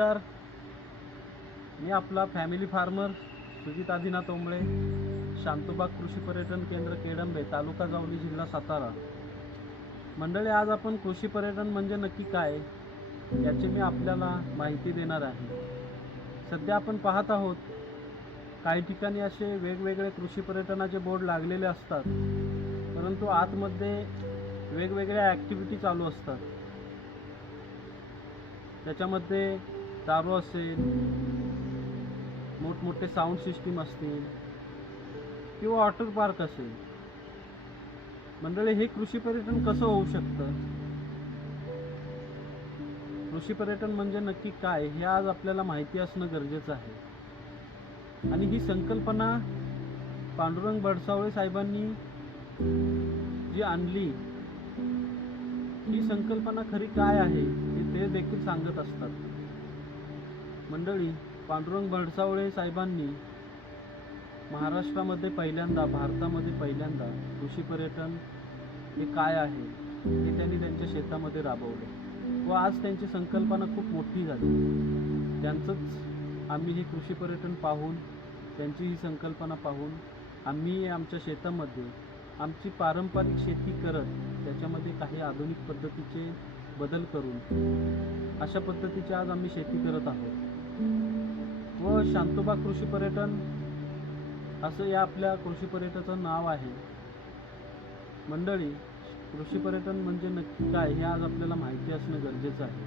नमस्कार. मी आपला फॅमिली फार्मर सुजित आदिनाथ तोंबळे शांतोबाग कृषी पर्यटन केंद्र केडंबे तालुका जावली जिल्हा सातारा. मंडळी आज आपण कृषी पर्यटन म्हणजे नक्की काय याची मी आपल्याला माहिती देणार आहे. सध्या आपण पाहत आहोत काही ठिकाणी असे वेगवेगळे कृषी पर्यटनाचे बोर्ड लागलेले असतात परंतु आतमध्ये वेगवेगळ्या ॲक्टिव्हिटी चालू असतात. त्याच्यामध्ये दारू असेल मोठमोठे साऊंड सिस्टीम असतील किंवा वॉटर पार्क असेल. मंडळी हे कृषी पर्यटन कसं होऊ शकतं? कृषी पर्यटन म्हणजे नक्की काय हे आज आपल्याला माहिती असणं गरजेचं आहे. आणि ही संकल्पना पांडुरंग बडसावळे साहेबांनी जी आणली ही संकल्पना खरी काय आहे ते देखील सांगत असतात. मंडळी पांडुरंग भडसावळे साहेबांनी महाराष्ट्रामध्ये पहिल्यांदा भारतामध्ये पहिल्यांदा कृषी पर्यटन हे काय आहे हे त्यांनी त्यांच्या शेतामध्ये राबवले. व आज त्यांची संकल्पना खूप मोठी झाली. त्यांचंच आम्ही हे कृषी पर्यटन पाहून त्यांची ही संकल्पना पाहून आम्ही आमच्या शेतामध्ये आमची पारंपरिक शेती करत त्याच्यामध्ये काही आधुनिक पद्धतीचे बदल करून अशा पद्धतीची आज आम्ही शेती करत आहोत. व शांतोबा कृषी पर्यटन असं या आपल्या कृषी पर्यटनाचं नाव आहे. मंडळी कृषी पर्यटन म्हणजे नक्की काय हे आज आपल्याला माहिती असणं गरजेचं आहे.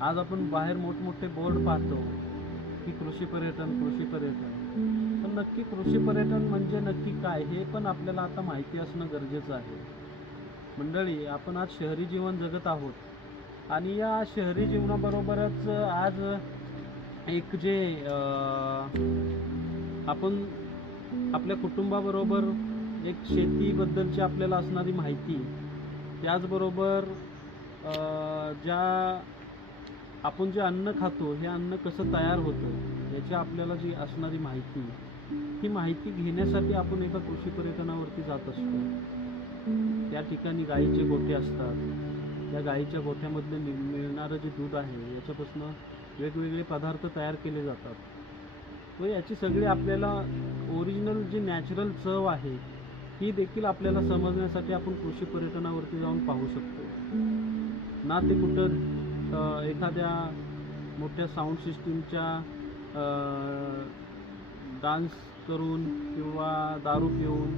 आज आपण बाहेर मोठमोठे बोर्ड पाहतो की कृषी पर्यटन कृषी पर्यटन. पण नक्की कृषी पर्यटन म्हणजे नक्की काय हे पण आपल्याला आता माहिती असणं गरजेचं आहे. मंडळी आपण आज शहरी जीवन जगत आहोत. आणि या शहरी जीवनाबरोबरच आज एक जे आपण आपल्या कुटुंबाबरोबर एक शेतीबद्दलची आपल्याला असणारी माहिती त्याचबरोबर ज्या आपण जे अन्न खातो हे अन्न कसं तयार होतं याची आपल्याला जी असणारी माहिती ही माहिती घेण्यासाठी आपण एका कृषी पर्यटनावरती जात असतो. त्या ठिकाणी गाईचे गोठे असतात. त्या गाईच्या गोठ्यामधले मिळणारं जे दूध आहे याच्यापासून वेगवेगळे पदार्थ तयार केले जातात. व याची सगळी आपल्याला ओरिजिनल जी नॅचरल चव आहे ही देखील आपल्याला समजण्यासाठी आपण कृषी पर्यटनावरती जाऊन पाहू शकतो. ना ते कुठं एखाद्या मोठ्या साऊंड सिस्टीमच्या डान्स करून किंवा दारू पिऊन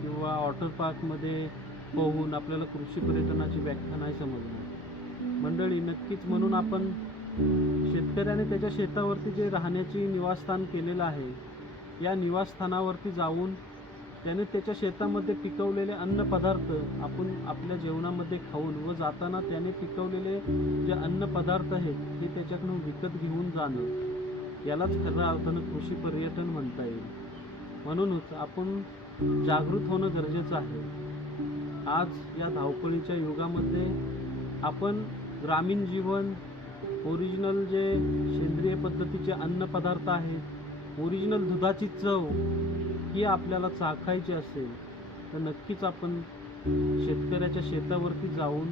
किंवा वॉटर पार्कमध्ये पोहून आपल्याला कृषी पर्यटनाची व्याख्या नाही समजणार. मंडळी नक्कीच म्हणून आपण शेतकऱ्याने त्याच्या शेतावरती जे राहण्याची निवासस्थान केलेलं आहे या निवासस्थानावरती जाऊन त्याने त्याच्या शेतामध्ये पिकवलेले अन्नपदार्थ आपण आपल्या जेवणामध्ये खाऊन व जाताना त्याने पिकवलेले जे अन्नपदार्थ आहेत ते त्याच्याकडून विकत घेऊन जाणं. यालाच खऱ्या अर्थानं कृषी पर्यटन म्हणता येईल. म्हणूनच आपण जागृत होणं गरजेचं आहे. आज या धावपळीच्या युगामध्ये आपण ग्रामीण जीवन ओरिजिनल जे सेंद्रिय पद्धतीचे अन्नपदार्थ आहेत ओरिजिनल दुधाची चव ही आपल्याला चाखायची असेल तर नक्कीच आपण शेतकऱ्याच्या शेतावरती जाऊन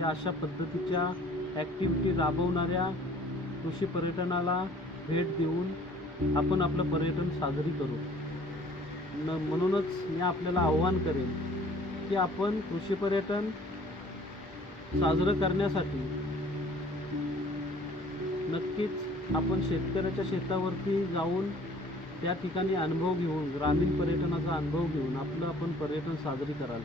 या अशा पद्धतीच्या ॲक्टिव्हिटी राबवणाऱ्या कृषी पर्यटनाला भेट देऊन आपण आपलं पर्यटन साजरी करू. न म्हणूनच मी आपल्याला आव्हान करेन की आपण कृषी पर्यटन साजरं करण्यासाठी नक्कीच आपण शेतकऱ्याच्या शेतावरती जाऊन त्या ठिकाणी अनुभव घेऊन ग्रामीण पर्यटनाचा अनुभव घेऊन आपलं आपण पर्यटन साजरी कराल.